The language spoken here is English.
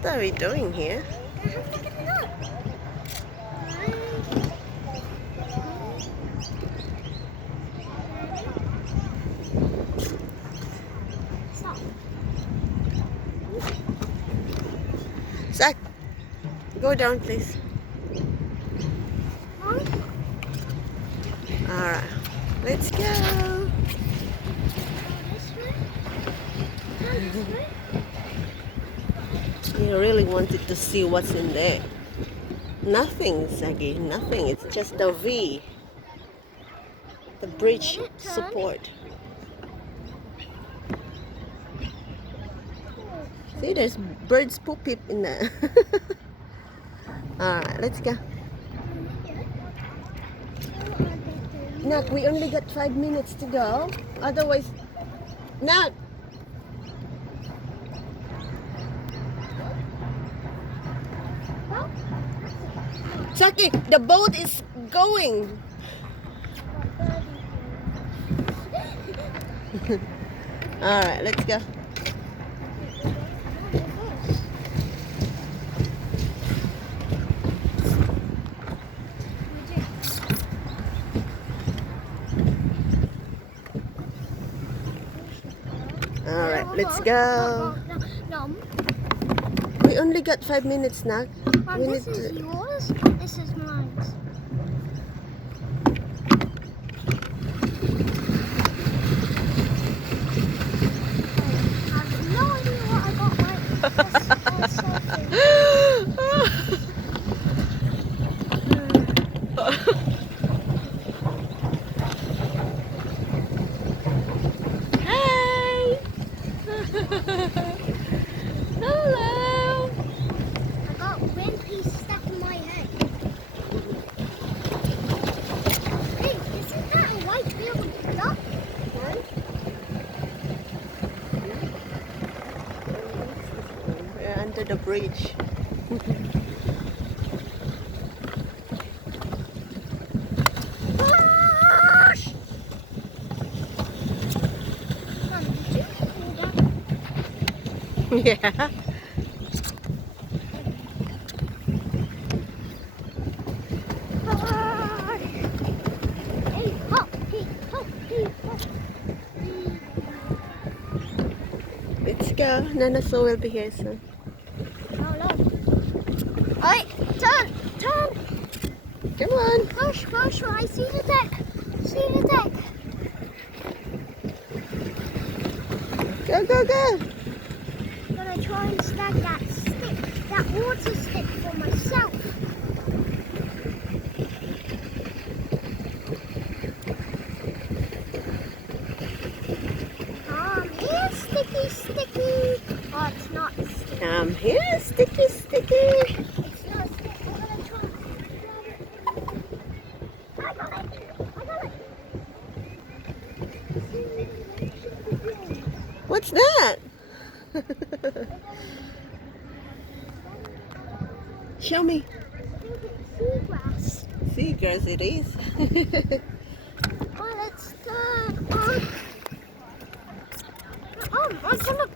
What are we doing here? Zach, go down, please. Alright, let's go. You really wanted to see what's in there. Nothing, Zaggy, nothing. It's just the V. The bridge support. See, there's birds poop in there. Alright, let's go. Nak, we only got 5 minutes to go. Otherwise, Nak! Saki, the boat is going. Alright, let's go. Alright, let's go. We only got 5 minutes, Nak. Mom, this is yours. This is mine. I have no idea what I got right. Hey! Hello! I got one piece stuck in my head. Hey, isn't that a white-billed duck? We're under the bridge. Mom, did you pull that? Yeah. Hey, hop, hey, hop, hey, hop. Let's go. Nanaso will be here soon. Oh, no. Alright, turn, turn. Come on. Push, push, I see the deck. See the deck. Go, go, go. I'm gonna try and snag that stick, that water stick for myself. Here, sticky, sticky. Oh, it's not sticky. Come here, sticky, sticky. It's not sticky. I'm gonna try and grab it. I got it. I got it. What's that? Show me. Seagrass. Seagrass it is. Oh, let's turn on. Oh, I'm gonna